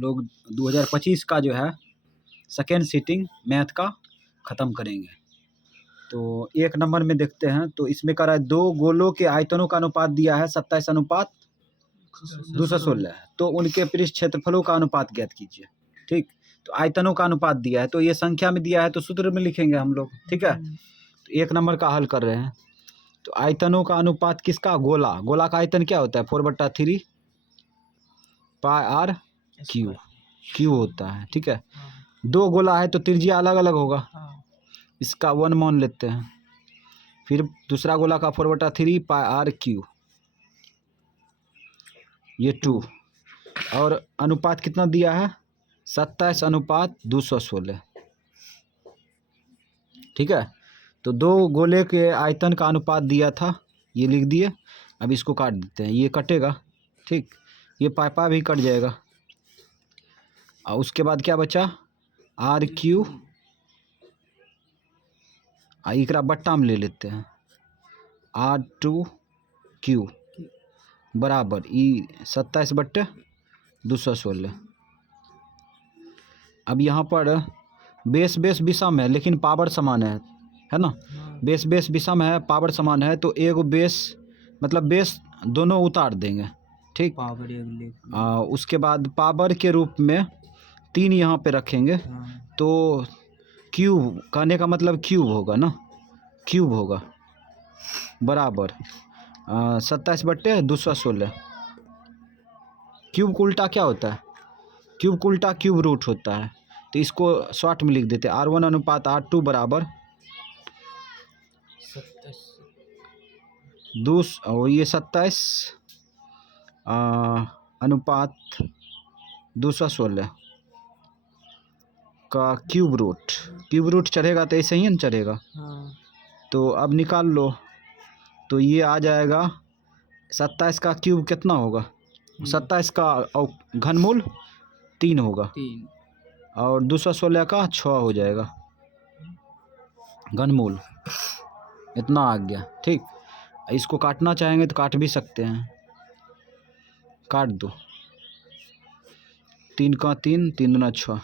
लोग 2025 का जो है सेकेंड सीटिंग मैथ का ख़त्म करेंगे। तो 1 नंबर में देखते हैं, तो इसमें कह रहा है 2 गोलों के आयतनों का अनुपात दिया है 27:216, तो उनके पृष्ठ क्षेत्रफलों का अनुपात ज्ञात कीजिए। ठीक, तो आयतनों का अनुपात दिया है, तो ये संख्या में दिया है तो सूत्र में लिखेंगे हम लोग। ठीक है, तो 1 नंबर का हल कर रहे हैं। तो आयतनों का अनुपात किसका? गोला का आयतन क्या होता है? 4/3 पाई आर क्यू होता है। ठीक है, 2 गोला है तो त्रिज्या अलग अलग होगा, इसका 1 मान लेते हैं। फिर दूसरा गोला का 4/3 पाई आर क्यू, ये 2, और अनुपात कितना दिया है? 27:216। ठीक है, तो 2 गोले के आयतन का अनुपात दिया था, ये लिख दिए। अब इसको काट देते हैं, ये कटेगा। ठीक, ये पाइपा भी कट जाएगा। और उसके बाद क्या बचा? आर क्यू, एकरा बट्टा में ले लेते हैं, R2 क्यू बराबर 27/216। अब यहाँ पर बेस विषम है लेकिन पावर समान है ना? बेस विषम है, पावर समान है, तो एगो बेस मतलब बेस दोनों उतार देंगे। ठीक, पावर उसके बाद पावर के रूप में 3 यहाँ पे रखेंगे। तो क्यूब कहने का मतलब क्यूब होगा ना, क्यूब होगा बराबर 27/216। क्यूब को उल्टा क्या होता है? क्यूब को उल्टा क्यूब रूट होता है। तो इसको शॉर्ट में लिख देते हैं, R1:R2 बराबर 27/216 का क्यूब रूट चढ़ेगा तो ऐसे ही ना चढ़ेगा। तो अब निकाल लो, तो ये आ जाएगा 27 का क्यूब कितना होगा? 27 का घनमूल 3 होगा, और 216 का 6 हो जाएगा घनमूल, इतना आ गया। ठीक, इसको काटना चाहेंगे तो काट भी सकते हैं, काट दो। 3 का 3, 3 दूना 6,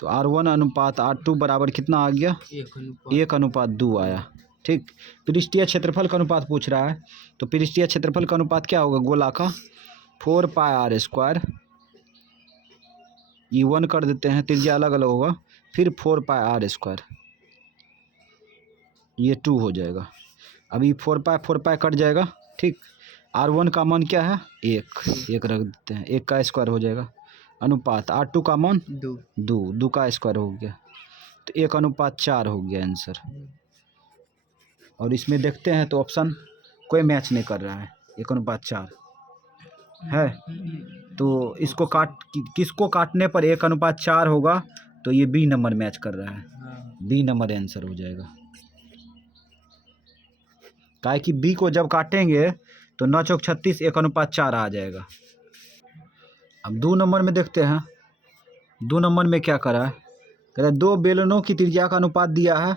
तो R1:R2 बराबर कितना आ गया? 1:2 आया। ठीक, पृष्ठीय क्षेत्रफल का अनुपात पूछ रहा है, तो पृष्ठीय क्षेत्रफल का अनुपात क्या होगा? गोला का 4 पाई आर स्क्वायर, ये 1 कर देते हैं, त्रिज्या अलग अलग होगा, फिर 4 पाई आर स्क्वायर, ये 2 हो जाएगा। अभी 4 पाई कट जाएगा। ठीक, R1 का मान क्या है? 1 रख देते हैं, 1 का स्क्वायर हो जाएगा। अनुपात R2 का मान 2 का स्क्वायर हो गया, तो 1:4 हो गया आंसर। और इसमें देखते हैं तो ऑप्शन कोई मैच नहीं कर रहा है, 1:4 है। तो इसको किसको काटने पर 1:4 होगा? तो ये बी नंबर मैच कर रहा है, बी नंबर आंसर हो जाएगा। काहे कि बी को जब काटेंगे तो 9 चौक 36 1:4 आ जाएगा। अब 2 नंबर में देखते हैं, 2 नंबर में क्या करा है? कह रहा है 2 बेलनों की त्रिज्या का अनुपात दिया है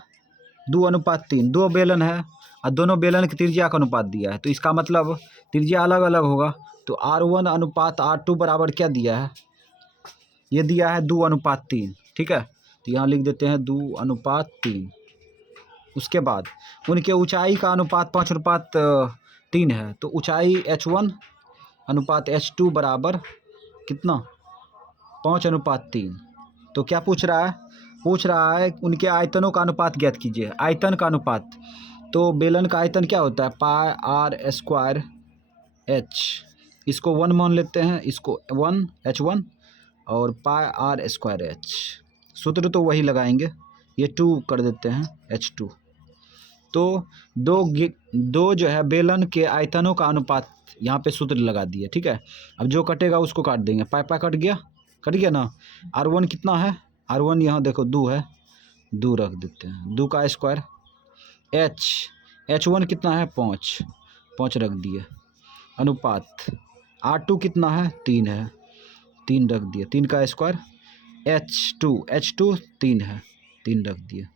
2:3। 2 बेलन है और दोनों बेलन की त्रिज्या का अनुपात दिया है, तो इसका मतलब त्रिज्या अलग अलग होगा। तो R1:R2 बराबर क्या दिया है? ये दिया है 2:3। ठीक है, तो यहाँ लिख देते हैं 2:3। उसके बाद उनके ऊंचाई का अनुपात 5:3 है, तो ऊंचाई H1:H2 बराबर कितना? 5:3। तो क्या पूछ रहा है? पूछ रहा है उनके आयतनों का अनुपात ज्ञात कीजिए। आयतन का अनुपात, तो बेलन का आयतन क्या होता है? पाई आर स्क्वायर एच, इसको 1 मान लेते हैं, इसको 1 H1 और पाई आर स्क्वायर एच, सूत्र तो वही लगाएंगे, ये 2 कर देते हैं H2। तो दो जो है बेलन के आयतनों का अनुपात यहाँ पे सूत्र लगा दिए। ठीक है, अब जो कटेगा उसको काट देंगे, पाई कट गया ना। R1 कितना है? R1 यहाँ देखो 2 है, 2 रख देते हैं, 2 का स्क्वायर। H1 कितना है? 5 रख दिए। अनुपात R2 कितना है? 3 है, 3 रख दिए, 3 का स्क्वायर। H2 3 है, 3 रख दिए।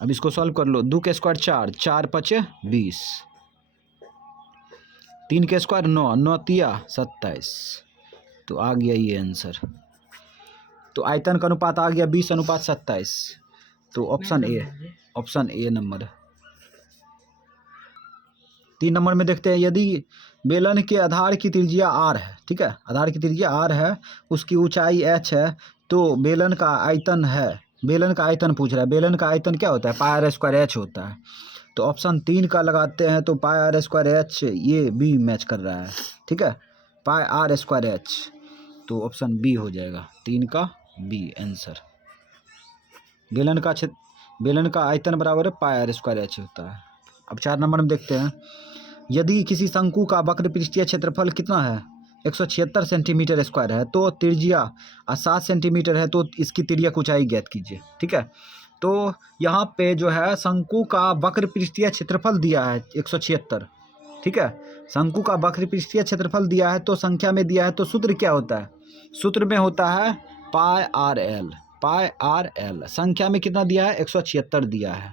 अब इसको सॉल्व कर लो, 2 के स्क्वायर 4, 4 × 5 = 20, 3 के स्क्वायर 9, 9 × 3 = 27, तो आ गया ये आंसर। तो आयतन का अनुपात आ गया 20:27। तो ऑप्शन ए नंबर। 3 नंबर में देखते हैं, यदि बेलन के आधार की त्रिज्या r है, ठीक है, आधार की त्रिज्या r है, उसकी ऊंचाई h है, तो बेलन का आयतन है, बेलन का आयतन पूछ रहा है। बेलन का आयतन क्या होता है? पाई r स्क्वायर h होता है। तो ऑप्शन 3 का लगाते हैं, तो पाई r स्क्वायर h ये बी मैच कर रहा है, ठीक है, पाई r स्क्वायर h। तो ऑप्शन बी हो जाएगा, 3 का बी आंसर। बेलन का आयतन बराबर है पाई r स्क्वायर h होता है। अब 4 नंबर में देखते हैं, यदि किसी शंकु का वक्र पृष्ठीय क्षेत्रफल कितना है? 176 सेंटीमीटर स्क्वायर है, तो त्रिज्या 7 सेंटीमीटर है, तो इसकी तिर्यक ऊंचाई ज्ञात कीजिए, ठीक है। तो यहाँ पे जो है शंकु का वक्र पृष्ठीय क्षेत्रफल दिया है 176, ठीक है, शंकु का वक्र पृष्ठीय क्षेत्रफल दिया है, तो संख्या में दिया है, तो सूत्र क्या होता है? सूत्र में होता है पाई आर एल। संख्या में कितना दिया है? 176 दिया है,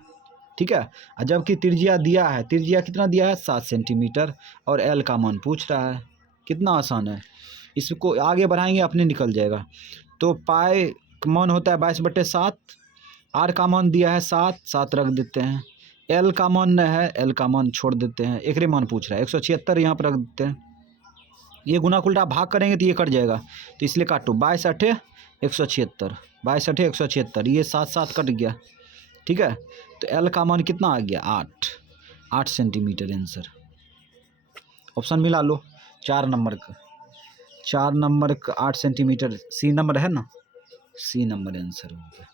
ठीक है। जबकि त्रिज्या दिया है, त्रिज्या कितना दिया है? 7 सेंटीमीटर, और एल का मान पूछ रहा है। कितना आसान है, इसको आगे बढ़ाएंगे अपने निकल जाएगा। तो पाई का मान होता है 22/7, आर का मान दिया है 7 रख देते हैं, एल का मान है, एल का मान छोड़ देते हैं, एक मान पूछ रहा है 176 यहाँ पर रख देते हैं। ये गुना उल्टा भाग करेंगे तो ये कट जाएगा, तो इसलिए काटो 22/8 176, 22/8 176, ये 7 कट गया, ठीक है। तो एल का मान कितना आ गया? 8 सेंटीमीटर आंसर। ऑप्शन मिला लो 4 नंबर का, 4 नंबर का 8 सेंटीमीटर, सी नंबर है ना, सी नंबर आंसर हो गया।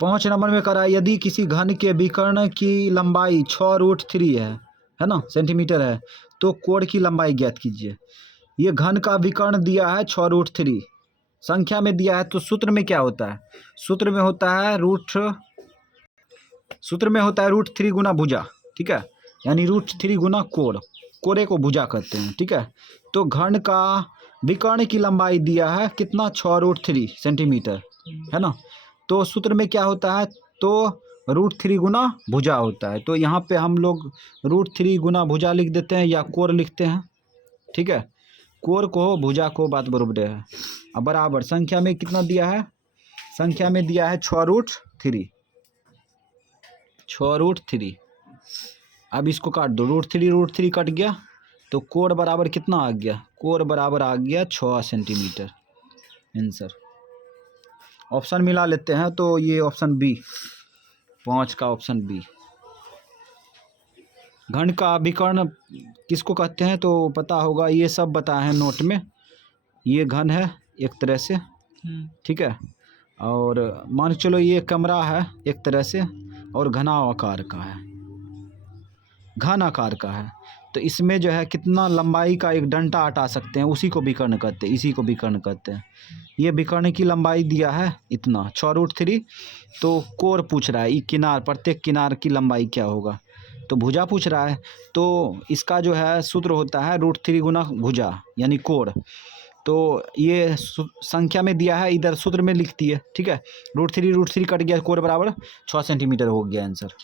5 नंबर में करा, यदि किसी घन के विकर्ण की लंबाई 6√3 है ना, सेंटीमीटर है, तो कोण की लंबाई ज्ञात कीजिए। ये घन का विकर्ण दिया है 6√3, संख्या में दिया है, तो सूत्र में क्या होता है? सूत्र में होता है √3 गुना भुजा, ठीक है, यानी √3 गुना कोण, कोरे को भुजा कहते हैं, ठीक है। तो घन का विकर्ण की लंबाई दिया है कितना? 6√3 सेंटीमीटर, है ना। तो सूत्र में क्या होता है? तो √3 गुना भुजा होता है। तो यहाँ पे हम लोग √3 गुना भुजा लिख देते हैं, या कोण लिखते हैं, ठीक है, कोण को भुजा को, बात बराबर है। अब बराबर संख्या में कितना दिया है? संख्या में दिया है 6√3। अब इसको काट दो, √3 कट गया, तो कोण बराबर कितना आ गया? कोण बराबर आ गया 6 सेंटीमीटर आंसर। ऑप्शन मिला लेते हैं, तो ये ऑप्शन बी, 5 का ऑप्शन बी। घन का विकर्ण किसको कहते हैं? तो पता होगा, ये सब बताए हैं नोट में। ये घन है एक तरह से, ठीक है, और मान चलो ये कमरा है एक तरह से, और घना आकार का है, घन आकार का है, तो इसमें जो है कितना लंबाई का एक डंडा हटा सकते हैं, उसी को विकर्ण कहते हैं, इसी को विकर्ण कहते हैं। ये विकर्ण की लंबाई दिया है इतना 6√3, तो कोण पूछ रहा है, ये किनार, प्रत्येक किनार की लंबाई क्या होगा, तो भुजा पूछ रहा है। तो इसका जो है सूत्र होता है √3 गुना भुजा, यानी कोण। तो ये संख्या में दिया है, इधर सूत्र में लिख दिए, ठीक है, √3 कट गया, कोण बराबर 6 सेंटीमीटर हो गया आंसर।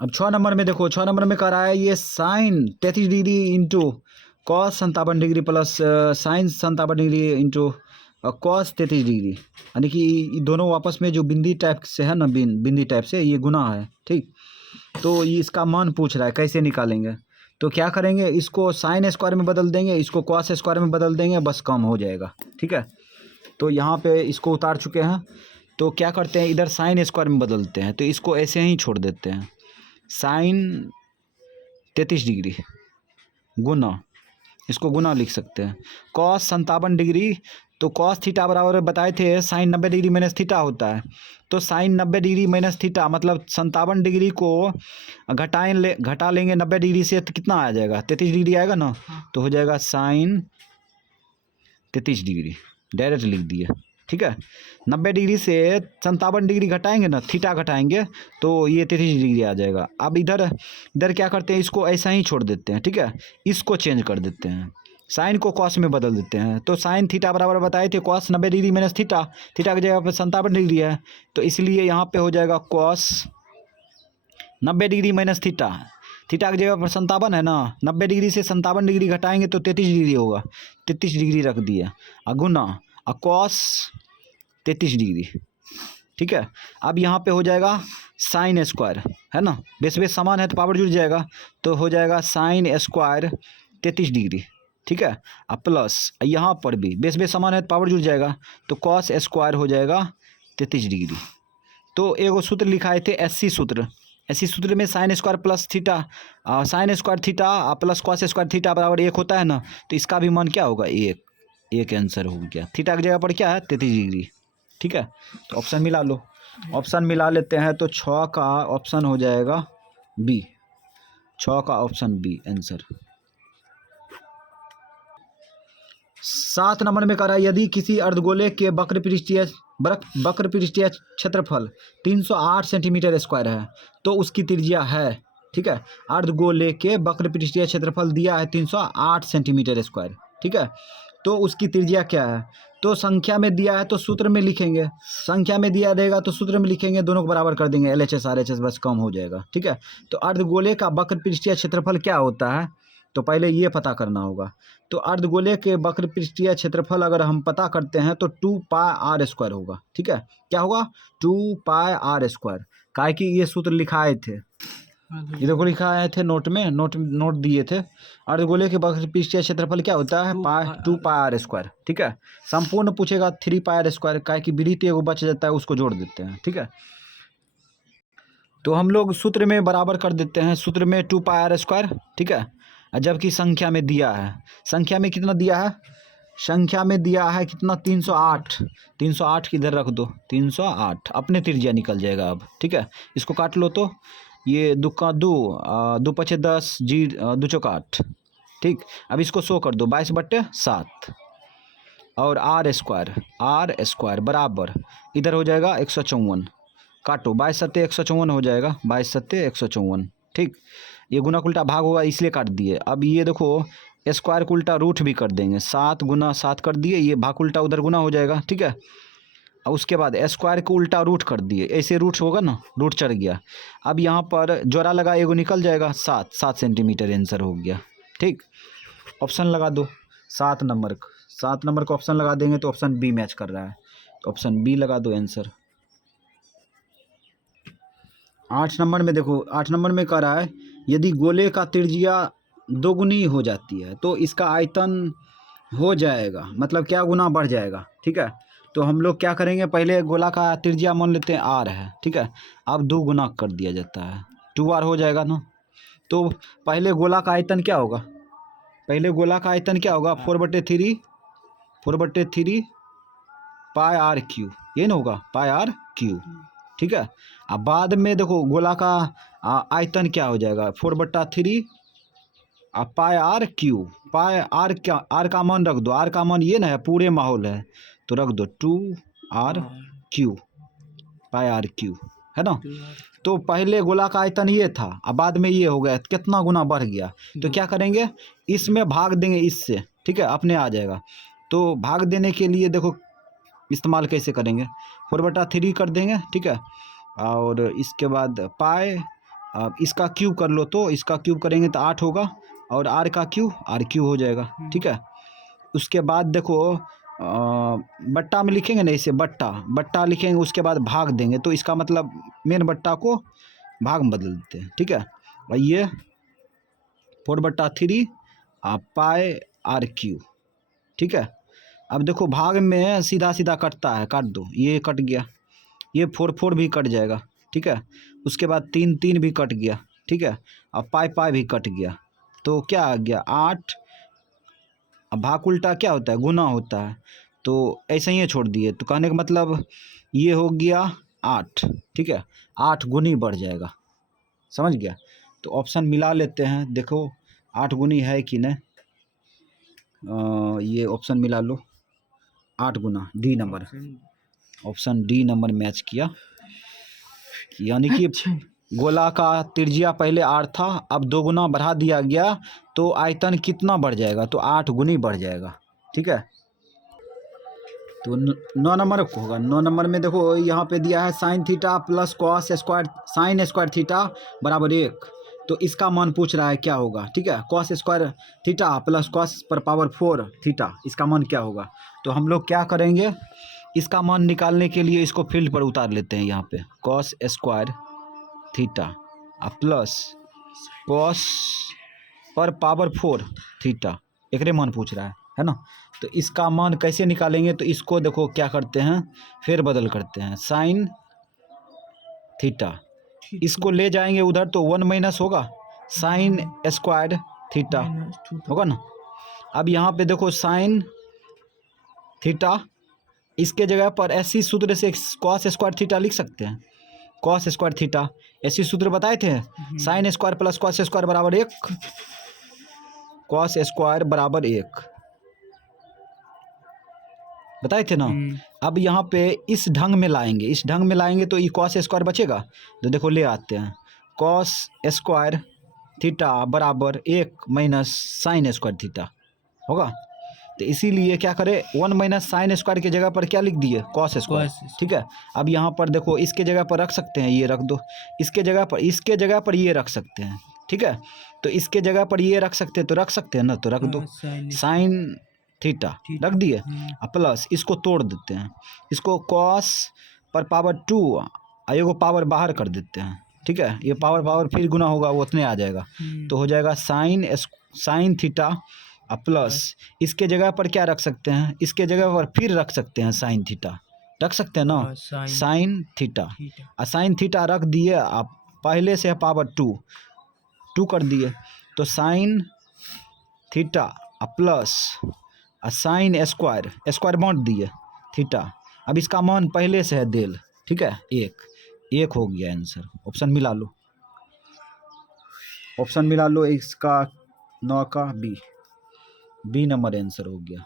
अब 6 नंबर में देखो, 6 नंबर में कह रहा है, ये sine 33 degree into cos 57 degree plus sine 57 degree into cos 33 degree, यानी कि दोनों आपस में जो बिंदी टाइप से है ना, बिंदी टाइप से ये गुना है, ठीक। तो ये इसका मान पूछ रहा है, कैसे निकालेंगे? तो क्या करेंगे, इसको साइन स्क्वायर में बदल देंगे, इसको कॉस स्क्वायर में बदल देंगे, बस कम हो जाएगा, ठीक है। तो यहाँ पे इसको उतार चुके हैं, तो क्या करते हैं, इधर साइन स्क्वायर में बदलते हैं, तो इसको ऐसे ही छोड़ देते हैं, साइन 33 डिग्री गुना, इसको गुना लिख सकते हैं, कॉस 57 डिग्री, तो कॉस थीटा बराबर बताए थे साइन 90 डिग्री माइनस थीटा होता है, तो साइन 90 डिग्री माइनस थीटा मतलब 57 डिग्री को घटा लेंगे 90 डिग्री से, तो कितना आ जाएगा? 33 डिग्री आएगा ना, तो हो जाएगा साइन 33 डिग्री, डायरेक्ट लिख दिए, ठीक है। 90 डिग्री से 57 डिग्री घटाएंगे ना, थीटा घटाएंगे, तो ये 33 डिग्री आ जाएगा। अब इधर क्या करते हैं, इसको ऐसा ही छोड़ देते हैं, ठीक है, इसको चेंज कर देते हैं, साइन को कॉस में बदल देते हैं। तो साइन थीटा बराबर बताए थे cos 90 degree minus theta, theta की जगह पर 57 डिग्री है, तो इसलिए यहाँ पे हो जाएगा cos 90 degree minus theta, theta की जगह पर 57 है ना, 90 डिग्री से 57 डिग्री घटाएंगे तो 33 डिग्री होगा, 33 डिग्री रख दिया, गुना कॉस 33 डिग्री, ठीक है। अब यहाँ पे हो जाएगा साइन स्क्वायर, है ना, बेस बेस समान है तो पावर जुड़ जाएगा, तो हो जाएगा साइन स्क्वायर 33 डिग्री, ठीक है। अब प्लस यहाँ पर भी बेस बेस समान है तो पावर जुड़ जाएगा, तो कॉस स्क्वायर हो जाएगा 33 डिग्री। तो एगो सूत्र लिखाए थे एससी सूत्र, एससी सूत्र में sine square plus theta, sine square theta plus cos square theta बराबर 1 होता है ना, तो इसका भी मान क्या होगा 1, एक आंसर हो गया। थीटा की जगह पर क्या है 33 डिग्री, ठीक है। तो ऑप्शन मिला लो, ऑप्शन मिला लेते हैं, तो 6 का ऑप्शन हो जाएगा बी, 6 का ऑप्शन बी आंसर। 7 नंबर में कह रहा है यदि किसी अर्धगोले के वक्र पृष्ठीय क्षेत्रफल 308 सेंटीमीटर स्क्वायर है तो उसकी त्रिज्या है, ठीक है। अर्धगोले के वक्र पृष्ठीय क्षेत्रफल दिया है 308 सेंटीमीटर स्क्वायर, ठीक है। तो उसकी त्रिज्या क्या है, तो संख्या में दिया है तो सूत्र में लिखेंगे, संख्या में दिया रहेगा तो सूत्र में लिखेंगे, दोनों को बराबर कर देंगे, LHS RHS बस कम हो जाएगा, ठीक है। तो अर्धगोले का वक्र पृष्ठीय क्षेत्रफल क्या होता है, तो पहले ये पता करना होगा। तो अर्धगोले के वक्र पृष्ठीय क्षेत्रफल अगर हम पता करते हैं तो 2 पाई आर स्क्वायर होगा, ठीक है। क्या होगा 2 पाई आर स्क्वायर, काहे कि ये सूत्र लिखाए थे, ये देखो लिखाए थे नोट में, नोट दिए थे। अर्धगोले के वक्र पृष्ठीय क्षेत्रफल क्या होता है 2 पाई आर स्क्वायर, ठीक है। संपूर्ण पूछेगा 3 पाई आर स्क्वायर, काहे कि विडित एगो बच जाता है उसको जोड़ देते हैं, ठीक है। तो हम लोग सूत्र में बराबर कर देते हैं, सूत्र में 2 पाई आर स्क्वायर, ठीक है। जबकि संख्या में दिया है, संख्या में कितना दिया है, संख्या में दिया है कितना 308, 308 किधर रख दो, 308 अपने त्रिज्या निकल जाएगा अब, ठीक है। इसको काट लो, तो ये 2 का 2, 2 पचे 10, जी 2 चौका 8, ठीक। अब इसको 100 कर दो, 22/7 और आर स्क्वायर बराबर इधर हो जाएगा 154, काटो 22×7 154 हो जाएगा, 22×7 154, ठीक। ये गुना उल्टा भाग होगा इसलिए काट दिए। अब ये देखो स्क्वायर को उल्टा रूट भी कर देंगे, 7 × 7 कर दिए, ये भाग उल्टा उधर गुना हो जाएगा, ठीक है। और उसके बाद स्क्वायर को उल्टा रूट कर दिए, ऐसे रूट होगा ना, रूट चढ़ गया। अब यहाँ पर जोड़ा लगा एगो निकल जाएगा, 7 सेंटीमीटर आंसर हो गया, ठीक। ऑप्शन लगा दो 7 नंबर का, 7 नंबर का ऑप्शन लगा देंगे तो ऑप्शन बी मैच कर रहा है, तो ऑप्शन बी लगा दो आंसर। 8 नंबर में देखो, 8 नंबर में कह रहा है यदि गोले का त्रिज्या दोगुनी हो जाती है तो इसका आयतन हो जाएगा, मतलब क्या गुना बढ़ जाएगा, ठीक है। तो हम लोग क्या करेंगे, पहले गोला का त्रिज्या मान लेते हैं आर है, ठीक है। अब 2 गुना कर दिया जाता है, 2r हो जाएगा ना। तो पहले गोला का आयतन क्या होगा, पहले गोला का आयतन क्या होगा 4/3 पाई आर क्यू, ये ना होगा पाई आर क्यू, ठीक है। अब बाद में देखो गोला का आयतन क्या हो जाएगा 4/3 पाई आर क्यू, पाई आर क्या, आर का मान रख दो, आर का मान ये ना है पूरे माहौल है, तो रख दो 2r³ पाई आर क्यू, है ना। तो पहले गोला का आयतन ये था, अब बाद में ये हो गया, कितना गुना बढ़ गया, तो क्या करेंगे इसमें भाग देंगे इससे, ठीक है, अपने आ जाएगा। तो भाग देने के लिए देखो इस्तेमाल कैसे करेंगे, 4/3 कर देंगे, ठीक है। और इसके बाद पाए, इसका क्यूब कर लो, तो इसका क्यूब करेंगे तो 8 होगा, और आर का क्यूब r³ हो जाएगा, ठीक है। उसके बाद देखो बट्टा में लिखेंगे ना, इसे बट्टा लिखेंगे, उसके बाद भाग देंगे, तो इसका मतलब मेन बट्टा को भाग में बदल देते हैं, ठीक है। और ये 4/3 पाई r³, ठीक है। अब देखो भाग में सीधा सीधा कटता है, काट दो, ये कट गया, ये 4 भी कट जाएगा, ठीक है। उसके बाद 3 भी कट गया, ठीक है। अब पाई भी कट गया, तो क्या आ गया 8। अब भाग उल्टा क्या होता है गुना होता है, तो ऐसे ही छोड़ दिए, तो कहने का मतलब ये हो गया 8, ठीक है, 8 गुनी बढ़ जाएगा, समझ गया। तो ऑप्शन मिला लेते हैं, देखो 8 गुनी है कि नहीं, ये ऑप्शन मिला लो 8 गुना, D number, option D number match किया, यानी कि गोला का त्रिज्या पहले 8 था, अब 2 गुना बढ़ा दिया गया, तो आयतन कितना बढ़ जाएगा, तो 8 गुनी बढ़ जाएगा, ठीक है। तो 9 नंबर को होगा, 9 नंबर में देखो यहाँ पे दिया है sine theta plus cos square sine square theta बराबर 1, तो इसका मान पूछ रहा है क्या होगा, ठीक है। Cos square theta plus cos पर पावर 4 थीटा, इसका मान क्या होगा। तो हम लोग क्या करेंगे, इसका मान निकालने के लिए इसको फील्ड पर उतार लेते हैं यहाँ पे, cos square theta plus cos पर पावर 4 थीटा, एक मान पूछ रहा है ना। तो इसका मान कैसे निकालेंगे, तो इसको देखो क्या करते हैं, फेर बदल करते हैं, साइन थीटा, इसको ले जाएंगे उधर तो 1 माइनस होगा, साइन स्क्वायर थीटा होगा ना। अब यहाँ पे देखो साइन थीटा, इसके जगह पर ऐसी सूत्र से कॉस स्क्वायर थीटा लिख सकते हैं, कॉस स्क्वायर थीटा ऐसी सूत्र बताए थे, sine square plus cos square बराबर 1, कॉस स्क्वायर बराबर 1 बताए थे ना। अब यहाँ पे इस ढंग में लाएंगे, इस ढंग में लाएंगे तो ये कॉस स्क्वायर बचेगा, तो देखो ले आते हैं, कॉस स्क्वायर थीटा बराबर 1 माइनस साइन स्क्वायर थीटा होगा। तो इसीलिए क्या करें, 1 माइनस साइन स्क्वायर की जगह पर क्या लिख दिए, कॉस स्क्वायर, ठीक है। अब यहाँ पर देखो इसके जगह पर रख सकते हैं, ये रख दो, इसके जगह पर ये रख सकते हैं, ठीक है। तो इसके जगह पर ये रख सकते हैं तो रख सकते हैं ना, तो रख दो, साइन थीटा रख दिए, प्लस इसको तोड़ देते हैं, इसको कॉस पर पावर 2 एगो पावर बाहर कर देते हैं, ठीक है। ये पावर फिर गुना होगा वो उतने आ जाएगा, तो हो जाएगा साइन थीटा प्लस इसके जगह पर क्या रख सकते हैं, इसके जगह पर फिर रख सकते हैं साइन थीटा, रख सकते हैं ना, साइन थीटा साइन थीटा रख दिए, आप पहले से पावर 2 कर दिए, तो sine theta plus sine square बांट दिए थीटा। अब इसका मान पहले से है देल, ठीक है, एक हो गया आंसर। ऑप्शन मिला लो, इसका 9 का बी नंबर आंसर हो गया।